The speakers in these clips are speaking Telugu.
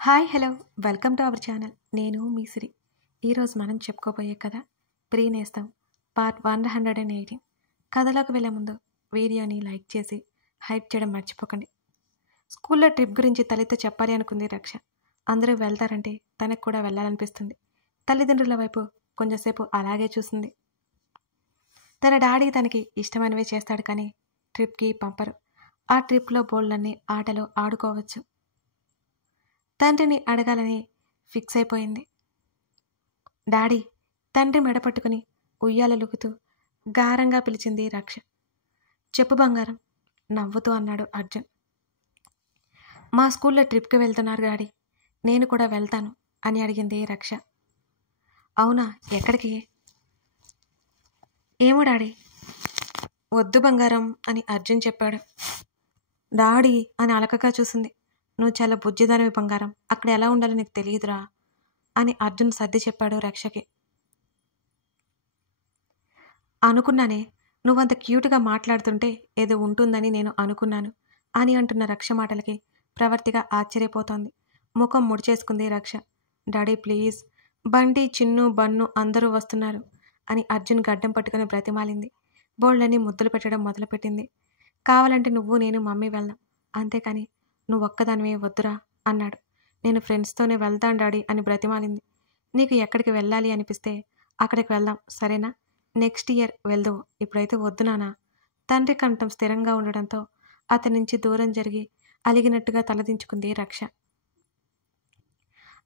Hi hello welcome to our channel. నేను మీ సిరి. ఈరోజు మనం చెప్పుకోబోయే కథ ప్రీ నేస్తం పార్ట్ 118. కథలోకి వెళ్ళే ముందు వీడియోని లైక్ చేసి హైప్ చేయడం మర్చిపోకండి. స్కూల్లో ట్రిప్ గురించి తల్లితో చెప్పాలి అనుకుంది రక్ష. అందరూ వెళ్తారంటే తనకు కూడా వెళ్ళాలనిపిస్తుంది. తల్లిదండ్రుల వైపు కొంచెంసేపు అలాగే చూసింది. తన డాడీ తనకి ఇష్టమైనవే చేస్తాడు, కానీ ట్రిప్కి పంపరు. ఆ ట్రిప్లో బోల్డన్ని ఆటలు ఆడుకోవచ్చు. తండ్రిని అడగాలని ఫిక్స్ అయిపోయింది. డాడీ తండ్రి మెడపట్టుకుని ఉయ్యాలలుగుతూ గారంగా పిలిచింది రక్ష. చెప్పు బంగారం, నవ్వుతూ అన్నాడు అర్జున్. మా స్కూల్లో ట్రిప్కి వెళ్తున్నారు డాడీ, నేను కూడా వెళ్తాను అని అడిగింది రక్ష. అవునా, ఎక్కడికి? ఏమో డాడీ. వద్దు బంగారం అని అర్జున్ చెప్పాడు. డాడీ అని అలకగా చూసింది. నువ్వు చాలా బుజ్జిదానివి బంగారం, అక్కడ ఎలా ఉండాలో నీకు తెలియదురా అని అర్జున్ సర్ది చెప్పాడు రక్షకి. అనుకున్నానే, నువ్వంత క్యూట్గా మాట్లాడుతుంటే ఏదో ఉంటుందని నేను అనుకున్నాను అని అంటున్న రక్ష మాటలకి ప్రవర్తిగా ఆశ్చర్యపోతోంది. ముఖం ముడిచేసుకుంది రక్ష. డాడీ ప్లీజ్, బండి చిన్ను బన్ను అందరూ వస్తున్నారు అని అర్జున్ గడ్డం పట్టుకుని బ్రతిమాలింది. బోళ్ళని ముద్దులు పెట్టడం మొదలుపెట్టింది. కావాలంటే నువ్వు నేను మమ్మీ వెళ్దాం, అంతేకాని నువ్వు ఒక్కదానివే వద్దురా అన్నాడు. నేను ఫ్రెండ్స్తోనే వెళ్తాను డాడీ అని బ్రతిమాలింది. నీకు ఎక్కడికి వెళ్ళాలి అనిపిస్తే అక్కడికి వెళ్దాం, సరేనా? నెక్స్ట్ ఇయర్ వెళ్దువు, ఇప్పుడైతే వద్దు నానా. తండ్రి కంఠం స్థిరంగా ఉండడంతో అతని నుంచి దూరం జరిగి అలిగినట్టుగా తలదించుకుంది రక్ష.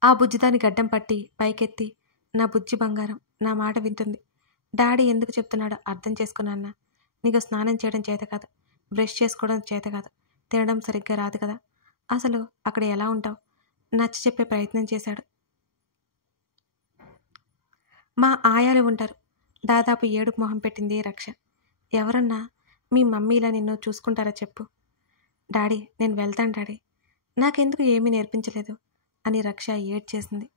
ఆ బుజ్జిదాని గడ్డం పట్టి పైకెత్తి, నా బుజ్జి బంగారం నా మాట వింటుంది. డాడీ ఎందుకు చెప్తున్నాడో అర్థం చేసుకున్నా. నీకు స్నానం చేయడం చేత కాదు, బ్రష్ చేసుకోవడం చేత కాదు, తినడం సరిగ్గా రాదు కదా, అసలు అక్కడ ఎలా ఉంటావు? నచ్చ చెప్పే ప్రయత్నం చేశాడు. మా ఆయాలు ఉంటారు. దాదాపు ఏడుపు మొహం పెట్టింది రక్ష. ఎవరన్నా మీ మమ్మీలా నిన్ను చూసుకుంటారా చెప్పు? డాడీ నేను వెళ్తాను డాడీ, నాకెందుకు ఏమీ నేర్పించలేదు అని రక్ష ఏడ్చేసింది.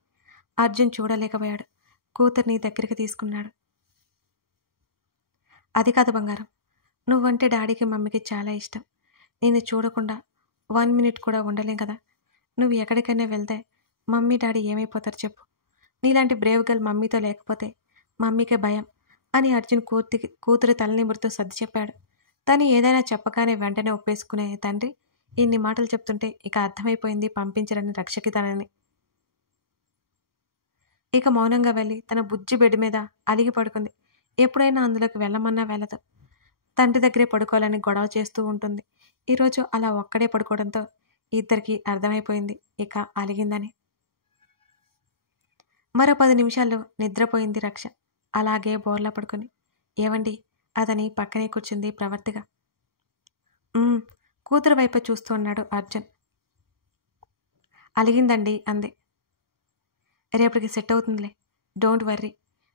అర్జున్ చూడలేకపోయాడు. కూతుర్ని దగ్గరికి తీసుకున్నాడు. అది కాదు బంగారం, నువ్వంటే డాడీకి మమ్మీకి చాలా ఇష్టం. నేను చూడకుండా 1 మినిట్ కూడా ఉండలేం కదా. నువ్వు ఎక్కడికైనా వెళ్తే మమ్మీ డాడీ ఏమైపోతారు చెప్పు? నీలాంటి బ్రేవ్ గర్ల్ మమ్మీతో లేకపోతే మమ్మీకే భయం అని అర్జున్ కూతురు తలనిమురుతూ సర్ది చెప్పాడు. తను ఏదైనా చెప్పగానే వెంటనే ఒప్పేసుకునే తండ్రి ఇన్ని మాటలు చెప్తుంటే ఇక అర్థమైపోయింది పంపించరని రక్షకి తనని. ఇక మౌనంగా వెళ్ళి తన బుజ్జి బెడ్ మీద అలిగి పడుకుంది. ఎప్పుడైనా అందులోకి వెళ్ళమన్నా వెళ్ళదు. తండ్రి దగ్గరే పడుకోవాలని గొడవ చేస్తూ ఉంటుంది. ఈరోజు అలా ఒక్కడే పడుకోవడంతో ఇద్దరికి అర్థమైపోయింది ఇక అలిగిందని. మరో 10 నిమిషాల్లో నిద్రపోయింది రక్ష. అలాగే బోర్లా పడుకొని. ఏవండి అతని పక్కనే కూర్చుంది ప్రవర్తిగా. కూతురు వైపు చూస్తూ ఉన్నాడు అర్జున్. అలిగిందండి అంది. రేపటికి సెట్ అవుతుందిలే, డోంట్ వర్రీ.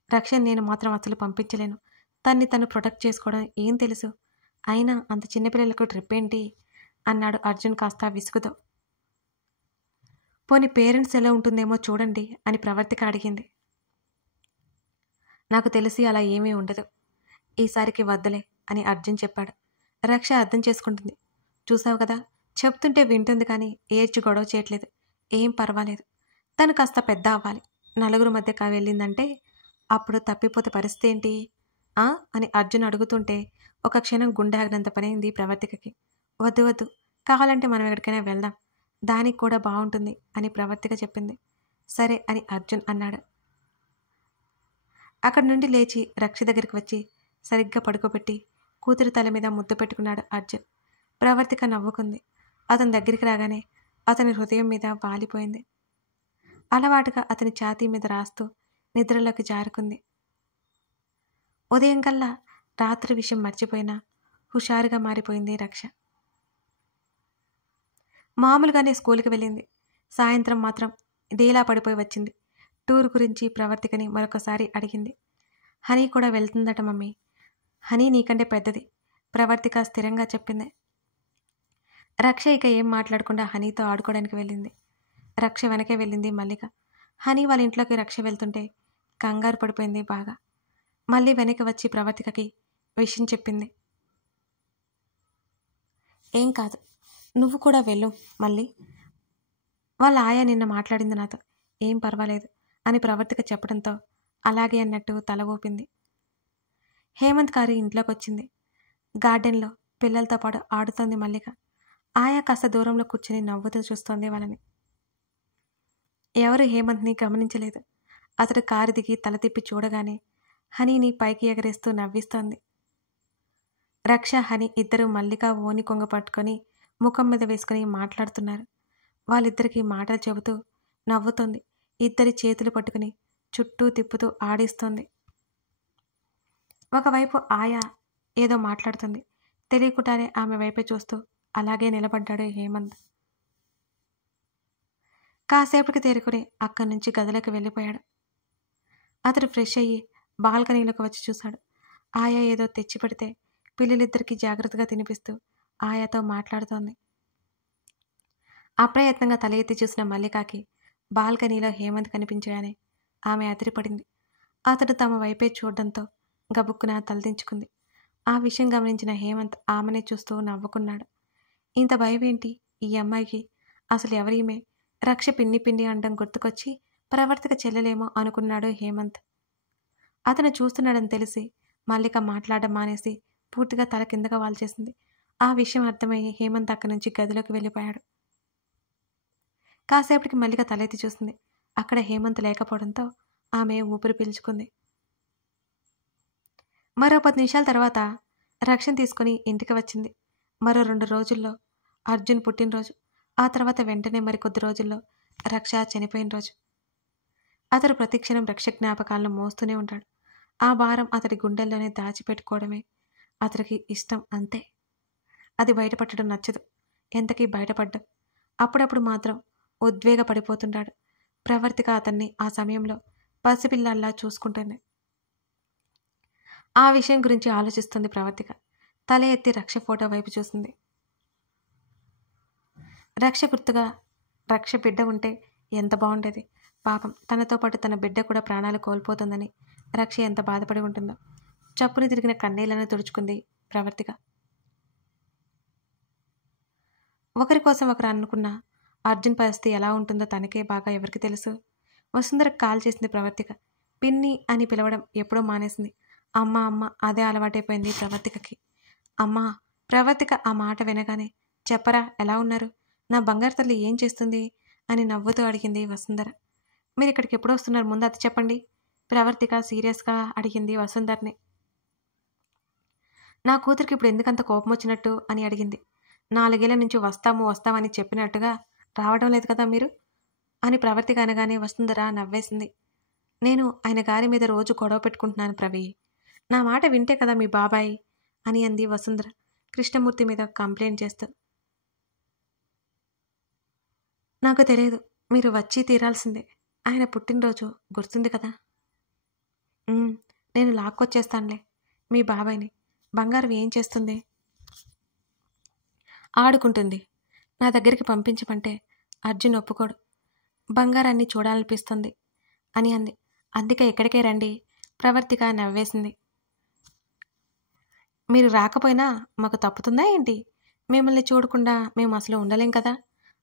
రక్ష నేను మాత్రం అసలు పంపించలేను. తన్ని తను ప్రొటెక్ట్ చేసుకోవడం ఏం తెలుసు? అయినా అంత చిన్నపిల్లలకు ట్రిప్ ఏంటి అన్నాడు అర్జున్ కాస్త విసుగుతో. పోనీ పేరెంట్స్ ఎలా ఉంటుందేమో చూడండి అని ప్రవర్తిక అడిగింది. నాకు తెలిసి అలా ఏమీ ఉండదు, ఈసారికి వద్దులే అని అర్జున్ చెప్పాడు. రక్ష అర్థం చేసుకుంటుంది. చూసావు కదా, చెప్తుంటే వింటుంది కానీ ఏడ్చి గొడవ చేయట్లేదు. ఏం పర్వాలేదు, తను కాస్త పెద్ద అవ్వాలి. నలుగురు మధ్య వెళ్ళిందంటే అప్పుడు తప్పిపోతే పరిస్థితి ఏంటి అని అర్జున్ అడుగుతుంటే ఒక క్షణం గుండె ఆగినంత పనైంది ప్రవర్తికకి. వద్దు వద్దు, కావాలంటే మనం ఎక్కడికైనా వెళ్దాం, దానికి కూడా బాగుంటుంది అని ప్రవర్తిక చెప్పింది. సరే అని అర్జున్ అన్నాడు. అక్కడి నుండి లేచి రక్ష దగ్గరికి వచ్చి సరిగ్గా పడుకోబెట్టి కూతురి తల మీద ముద్దు పెట్టుకున్నాడు అర్జున్. ప్రవర్తిక నవ్వుకుంది. అతని దగ్గరికి రాగానే అతని హృదయం మీద వాలిపోయింది. అలవాటుగా అతని ఛాతీ మీద రాస్తూ నిద్రలోకి జారుకుంది. ఉదయం కల్లా రాత్రి విషయం మర్చిపోయినా హుషారుగా మారిపోయింది రక్ష. మామూలుగానే స్కూల్కి వెళ్ళింది. సాయంత్రం మాత్రం డీలా పడిపోయి వచ్చింది. టూర్ గురించి ప్రవర్తికని మరొకసారి అడిగింది. హనీ కూడా వెళ్తుందట మమ్మీ. హనీ నీకంటే పెద్దది, ప్రవర్తిక స్థిరంగా చెప్పింది. రక్ష ఇక ఏం మాట్లాడకుండా హనీతో ఆడుకోవడానికి వెళ్ళింది. రక్ష వెనకే వెళ్ళింది మల్లిక. హనీ వాళ్ళ ఇంట్లోకి రక్ష వెళ్తుంటే కంగారు పడిపోయింది బాగా. మళ్ళీ వెనక్కి వచ్చి ప్రవర్తికకి విషయం చెప్పింది. ఏం కాదు, నువ్వు కూడా వెళ్ళు మళ్ళీ, వాళ్ళ ఆయా నిన్న మాట్లాడింది నాతో. ఏం పర్వాలేదు అని ప్రవర్తిక చెప్పడంతో అలాగే అన్నట్టు తల ఊపింది. హేమంత్ గారి ఇంట్లోకొచ్చింది. గార్డెన్లో పిల్లలతో పాటు ఆడుతోంది మల్లిక. ఆయా కాస్త దూరంలో కూర్చుని నవ్వుతూ చూస్తోంది వాళ్ళని. ఎవరు హేమంత్ని గమనించలేదు. అతడు కారు దిగి తల తిప్పి చూడగానే హనీని పైకి ఎగరేస్తూ నవ్విస్తోంది. రక్ష, హని ఇద్దరు మల్లిక ఓని కొంగ పట్టుకొని ముఖం మీద వేసుకుని మాట్లాడుతున్నారు. వాళ్ళిద్దరికీ మాటలు చెబుతూ నవ్వుతోంది. ఇద్దరి చేతులు పట్టుకుని చుట్టూ తిప్పుతూ ఆడిస్తోంది. ఒకవైపు ఆయా ఏదో మాట్లాడుతుంది. తెలియకుండానే ఆమె వైపే చూస్తూ అలాగే నిలబడ్డాడు హేమంత్. కాసేపటికి తేరుకుని అక్కడి నుంచి గదిలోకి వెళ్ళిపోయాడు. అతడు ఫ్రెష్ అయ్యి బాల్కనీలోకి వచ్చి చూశాడు. ఆయా ఏదో తెచ్చి పెడితే పిల్లలిద్దరికీ జాగ్రత్తగా తినిపిస్తూ ఆయాతో మాట్లాడుతోంది. అప్రయత్నంగా తల ఎత్తి చూసిన మల్లికాకి బాల్కనీలో హేమంత్ కనిపించగానే ఆమె అదిరిపడింది. అతడు తమ వైపే చూడడంతో గబుక్కున తలదించుకుంది. ఆ విషయం గమనించిన హేమంత్ ఆమెనే చూస్తూ నవ్వుకున్నాడు. ఇంత భయమేంటి ఈ అమ్మాయికి? అసలు ఎవరీమే? రక్ష పిన్ని పిన్ని అనడం గుర్తుకొచ్చి ప్రవర్తిక చెల్లెలేమో అనుకున్నాడు హేమంత్. అతను చూస్తున్నాడని తెలిసి మల్లిక మాట్లాడడం మానేసి పూర్తిగా తల కిందగా వాల్చేసింది. ఆ విషయం అర్థమయ్యి హేమంత్ అక్కడి నుంచి గదిలోకి వెళ్ళిపోయాడు. కాసేపటికి మల్లిక తలెత్తి చూసింది. అక్కడ హేమంత్ లేకపోవడంతో ఆమె ఊపిరి పీల్చుకుంది. మరో 10 నిమిషాల తర్వాత రక్షణ తీసుకుని ఇంటికి వచ్చింది. మరో 2 రోజుల్లో అర్జున్ పుట్టినరోజు. ఆ తర్వాత వెంటనే మరికొద్ది రోజుల్లో రక్ష చనిపోయిన రోజు. అతడు ప్రతిక్షణం రక్ష జ్ఞాపకాలను మోస్తూనే ఉంటాడు. ఆ భారం అతడి గుండెల్లోనే దాచిపెట్టుకోవడమే అతడికి ఇష్టం, అంతే. అది బయటపడటం నచ్చదు. ఎంతకీ బయటపడ్డం. అప్పుడప్పుడు మాత్రం ఉద్వేగపడిపోతుంటాడు. ప్రవర్తిక అతన్ని ఆ సమయంలో పసిపిల్లల్లా చూసుకుంటుంది. ఆ విషయం గురించి ఆలోచిస్తుంది ప్రవర్తిక. తల ఎత్తి రక్ష ఫోటో వైపు చూసింది. రక్ష గుర్తుగా రక్ష బిడ్డ ఉంటే ఎంత బాగుండేది. పాపం తనతో పాటు తన బిడ్డ కూడా ప్రాణాలు కోల్పోతుందని రక్ష ఎంత బాధపడి ఉంటుందో. చప్పుని తిరిగిన కన్నీళ్లను తుడుచుకుంది ప్రవర్తిక. ఒకరి కోసం ఒకరు అనుకున్న అర్జున్ పరిస్థితి ఎలా ఉంటుందో తనకే బాగా ఎవరికి తెలుసు. వసుంధరకు కాల్ చేసింది ప్రవర్తిక. పిన్ని అని పిలవడం ఎప్పుడో మానేసింది. అమ్మ అమ్మ అదే అలవాటైపోయింది ప్రవర్తికకి. అమ్మా! ప్రవర్తిక ఆ మాట వినగానే చెప్పరా ఎలా ఉన్నారు? నా బంగారు తల్లి ఏం చేస్తుంది అని నవ్వుతూ అడిగింది వసుంధర. మీరు ఇక్కడికి ఎప్పుడు వస్తున్నారు ముందు అది చెప్పండి. ప్రవర్తిక సీరియస్గా అడిగింది వసుంధర్ని. నా కూతురికి ఇప్పుడు ఎందుకంత కోపం వచ్చినట్టు అని అడిగింది. 4 ఏళ్ల నుంచి వస్తామని చెప్పినట్టుగా రావడం లేదు కదా మీరు అని ప్రవర్తిక అనగానే వసుంధర నవ్వేసింది. నేను ఆయన గారి మీద రోజు గొడవ పెట్టుకుంటున్నాను ప్రవీ. నా మాట వింటే కదా మీ బాబాయ్ అని అంది వసుంధర కృష్ణమూర్తి మీద కంప్లైంట్ చేస్తూ. నాకు తెలియదు, మీరు వచ్చి తీరాల్సిందే. ఆయన పుట్టినరోజు గుర్తుంది కదా. నేను లాక్కొచ్చేస్తానులే మీ బాబాయ్ని. బంగారం ఏం చేస్తుంది? ఆడుకుంటుంది. నా దగ్గరికి పంపించమంటే అర్జున్ ఒప్పుకోడు. బంగారాన్ని చూడాలనిపిస్తుంది అని అంది. అందుకే ఇక్కడికే రండి. ప్రవర్తిక నవ్వేసింది. మీరు రాకపోయినా మాకు తప్పుతుందా ఏంటి? మిమ్మల్ని చూడకుండా మేము అసలు ఉండలేం కదా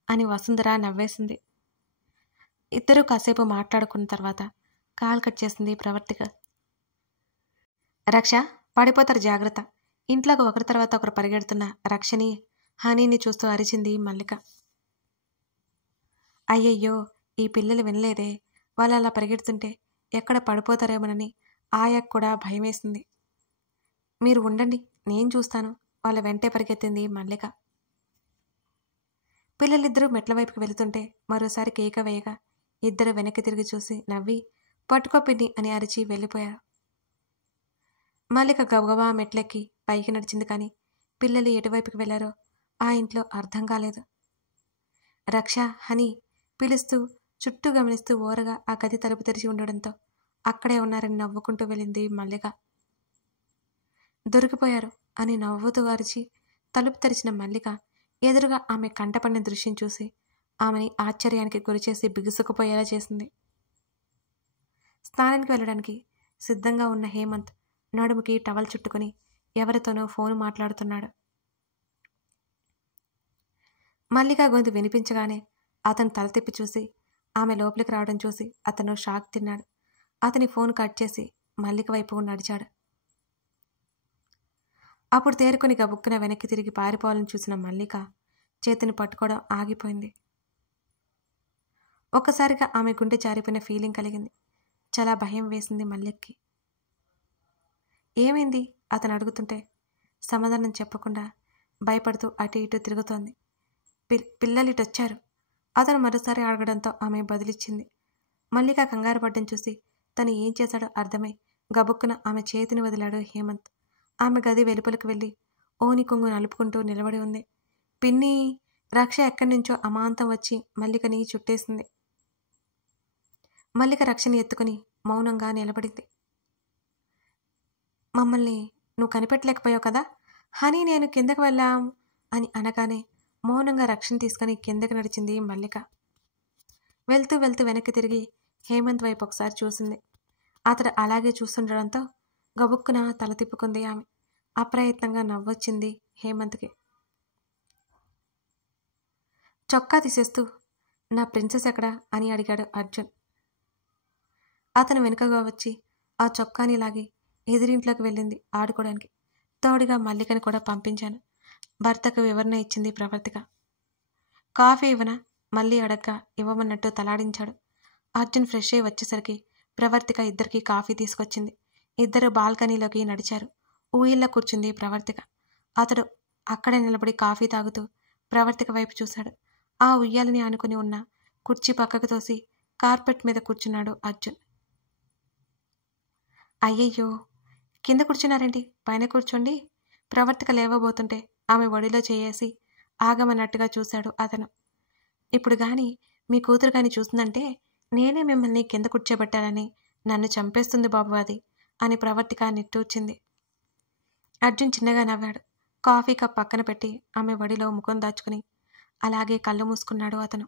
అని వసుంధర నవ్వేసింది. ఇద్దరూ కాసేపు మాట్లాడుకున్న తర్వాత కాల్ కట్ చేసింది ప్రవర్తిక. రక్ష, పడిపోతారు జాగ్రత్త. ఇంట్లోకి ఒకరి తర్వాత ఒకరు పరిగెడుతున్న రక్షని హనీని చూస్తూ అరిచింది మల్లిక. అయ్యయ్యో, ఈ పిల్లలు వినలేదే. వాళ్ళు అలా పరిగెడుతుంటే ఎక్కడ పడిపోతారేమోనని ఆయకు కూడా భయమేసింది. మీరు ఉండండి, నేను చూస్తాను. వాళ్ళ వెంటే పరిగెత్తింది మల్లిక. పిల్లలిద్దరూ మెట్ల వైపుకి వెళుతుంటే మరోసారి కేక వేయగా ఇద్దరు వెనక్కి తిరిగి చూసి నవ్వి పట్టుకో పిన్ని అని అరిచి వెళ్ళిపోయారు. మల్లిక గబగబా మెట్లెక్కి పైకి నడిచింది. కానీ పిల్లలు ఎటువైపుకి వెళ్లారో ఆ ఇంట్లో అర్థం కాలేదు. రక్ష, హని పిలుస్తూ చుట్టూ గమనిస్తూ ఓరగా ఆ గది తలుపు తెరిచి ఉండడంతో అక్కడే ఉన్నారని నవ్వుకుంటూ వెళ్ళింది మల్లిక. దొరికిపోయారు అని నవ్వుతూ అరిచి తలుపు తెరిచిన మల్లిక ఎదురుగా ఆమె కంటపడిన దృశ్యం చూసి ఆమెని ఆశ్చర్యానికి గురిచేసి బిగుసుకుపోయేలా చేసింది. స్నానానికి వెళ్ళడానికి సిద్ధంగా ఉన్న హేమంత్ నడుముకి టవల్ చుట్టుకుని ఎవరితోనో ఫోన్ మాట్లాడుతున్నాడు. మల్లిక గొంతు వినిపించగానే అతను తల తిప్పి చూసి ఆమె లోపలికి రావడం చూసి అతను షాక్ తిన్నాడు. అతని ఫోన్ కట్ చేసి మల్లిక వైపు నడిచాడు. అప్పుడు తేరుకొని గబుక్కున వెనక్కి తిరిగి పారిపోవాలని చూసిన మల్లిక చేతిని పట్టుకోవడం ఆగిపోయింది. ఒక్కసారిగా ఆమె గుండె జారిపోయిన ఫీలింగ్ కలిగింది. చాలా భయం వేసింది మల్లిక్కి. ఏమైంది అతను అడుగుతుంటే సమాధానం చెప్పకుండా భయపడుతూ అటు ఇటు తిరుగుతోంది. పిల్లలిటొచ్చారు అతను మరోసారి అడగడంతో ఆమె బదిలిచ్చింది. మల్లిక కంగారు పడ్డం చూసి తను ఏం చేశాడో అర్థమై గబుక్కున ఆమె చేతిని వదిలాడు హేమంత్. ఆమె గది వెలుపలకు వెళ్ళి ఓని కొంగు నలుపుకుంటూ నిలబడి ఉంది. పిన్ని రక్ష ఎక్కడి నుంచో అమాంతం వచ్చి మల్లికని చుట్టేసింది. మల్లిక రక్షని ఎత్తుకుని మౌనంగా నిలబడింది. మమ్మల్ని నువ్వు కనిపెట్టలేకపోయావు కదా హనీ, నేను కిందకు వెళ్ళాం అని అనగానే మౌనంగా రక్షని తీసుకుని కిందకి నడిచింది మల్లిక. వెళ్తూ వెళ్తూ వెనక్కి తిరిగి హేమంత్ వైపు ఒకసారి చూసింది. అతడు అలాగే చూస్తుండడంతో గబుక్కున తల తిప్పుకుంది ఆమె. అప్రయత్నంగా నవ్వొచ్చింది హేమంత్కి. చొక్కా తీసేస్తూ నా ప్రిన్సెస్ ఎక్కడా అని అడిగాడు అర్జున్. అతను వెనుకగా వచ్చి ఆ చొక్కాని లాగి ఎదురింట్లోకి వెళ్ళింది ఆడుకోవడానికి. తోడుగా మల్లికని కూడా పంపించాను. భర్తకు వివరణ ఇచ్చింది ప్రవర్తిక. కాఫీ ఇవ్వనా మళ్ళీ అడగ్గా ఇవ్వమన్నట్టు తలాడించాడు. అర్జున్ ఫ్రెష్ అయి వచ్చేసరికి ప్రవర్తిక ఇద్దరికి కాఫీ తీసుకొచ్చింది. ఇద్దరు బాల్కనీలోకి నడిచారు. ఊయిల్లో కూర్చుంది ప్రవర్తిక. అతడు అక్కడే నిలబడి కాఫీ తాగుతూ ప్రవర్తిక వైపు చూశాడు. ఆ ఉయ్యాలని ఆనుకుని ఉన్న కుర్చీ పక్కకు తోసి కార్పెట్ మీద కూర్చున్నాడు అర్జున్. అయ్యయ్యో, కింద కూర్చున్నారేంటి, పైన కూర్చోండి. ప్రవర్తిక లేవబోతుంటే ఆమె ఒడిలో చేయేసి ఆగమన్నట్టుగా చూశాడు అతను. ఇప్పుడు గాని మీ కూతురు గాని చూస్తుందంటే నేనే మిమ్మల్ని కింద కూర్చోబెట్టాలని నన్ను చంపేస్తుంది బాబు అది అని ప్రవర్తిక నిట్టూర్చింది. అర్జున్ చిన్నగా నవ్వాడు. కాఫీ కప్ పక్కన పెట్టి ఆమె ఒడిలో ముఖం దాచుకుని అలాగే కళ్ళు మూసుకున్నాడు అతను.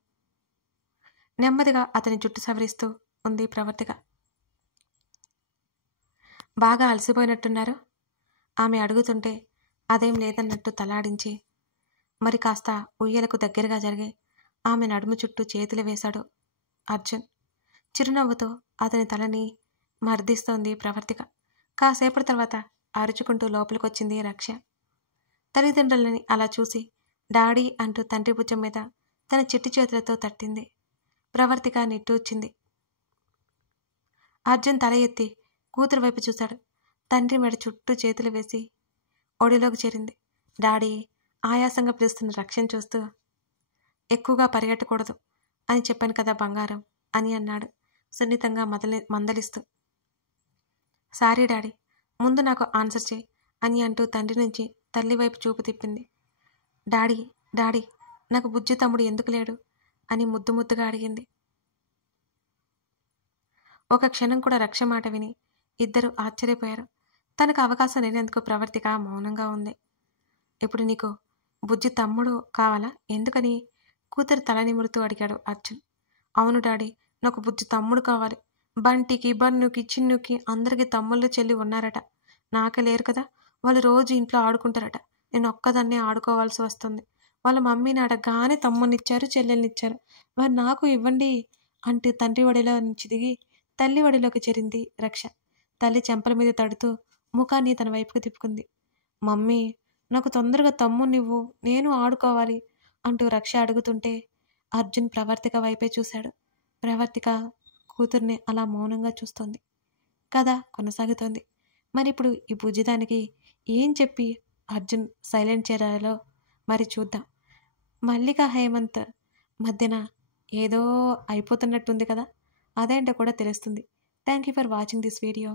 నెమ్మదిగా అతని జుట్టు సవరిస్తూ ఉంది ప్రవర్తిక. బాగా అలసిపోయినట్టున్నారు ఆమె అడుగుతుంటే అదేం లేదన్నట్టు తలాడించి మరి కాస్త ఉయ్యలకు దగ్గరగా జరిగి ఆమె నడుము చుట్టూ చేతులు వేశాడు అర్జున్. చిరునవ్వుతో అతని తలని మర్దిస్తోంది ప్రవర్తిక. కాసేపటి తర్వాత అరుచుకుంటూ లోపలికొచ్చింది రక్ష. తల్లిదండ్రులని అలా చూసి డాడీ అంటూ తండ్రి భుజం మీద తన చిట్టి చేతులతో తట్టింది. ప్రవర్తిక నిట్టూర్చింది. అర్జున్ తల ఎత్తి కూతురు వైపు చూశాడు. తండ్రి మెడ చుట్టూ చేతులు వేసి ఒడిలోకి చేరింది. డాడీ ఆయాసంగా పిలుస్తున్న రక్షణ చూస్తూ ఎక్కువగా పరిగెట్టకూడదు అని చెప్పాను కదా బంగారం అని అన్నాడు సున్నితంగా మందలిస్తూ. సారీ డాడీ, ముందు నాకు ఆన్సర్ చేయి అని అంటూ తండ్రి నుంచి తల్లి వైపు చూపు తిప్పింది. డాడీ డాడీ నాకు బుజ్జి తమ్ముడు ఎందుకు లేడు అని ముద్దు ముద్దుగా అడిగింది. ఒక క్షణం కూడా రక్ష మాట విని ఇద్దరు ఆశ్చర్యపోయారు. తనకు అవకాశం లేనందుకు ప్రవర్తిక మౌనంగా ఉంది. ఇప్పుడు నీకు బుజ్జి తమ్ముడు కావాలా, ఎందుకని కూతురు తల నిమురుతూ అడిగాడు అర్జున్. అవును డాడీ, నాకు బుజ్జి తమ్ముడు కావాలి. బంటికి బన్నుకి చిన్నుకి అందరికీ తమ్ముళ్ళు చెల్లి ఉన్నారట, నాకే లేరు కదా. వాళ్ళు రోజు ఇంట్లో ఆడుకుంటారట, నేను ఒక్కదాన్నే ఆడుకోవాల్సి వస్తుంది. వాళ్ళ మమ్మీని అడగగానే తమ్మునిచ్చారు చెల్లెల్నిచ్చారు, మరి నాకు ఇవ్వండి అంటూ తండ్రి ఒడిలో నుంచి దిగి తల్లి ఒడిలోకి చేరింది రక్ష. తల్లి చెంపల మీద తడుతూ ముఖాన్ని తన వైపుకు తిప్పుకుంది. మమ్మీ నాకు తొందరగా తమ్మునివ్వు, నేను ఆడుకోవాలి అంటూ రక్ష అడుగుతుంటే అర్జున్ ప్రవర్తిక వైపే చూశాడు. ప్రవర్తిక కూతుర్ని అలా మౌనంగా చూస్తోంది. కథ కొనసాగుతోంది. మరి ఇప్పుడు ఈ బుజ్జిదానికి ఏం చెప్పి అర్జున్ సైలెంట్ చేరాలో మరి చూద్దాం. మల్లిక హేమంత్ మధ్యన ఏదో అయిపోతున్నట్టుంది కదా, అదేంటో కూడా తెలుస్తుంది. Thank you for watching this video.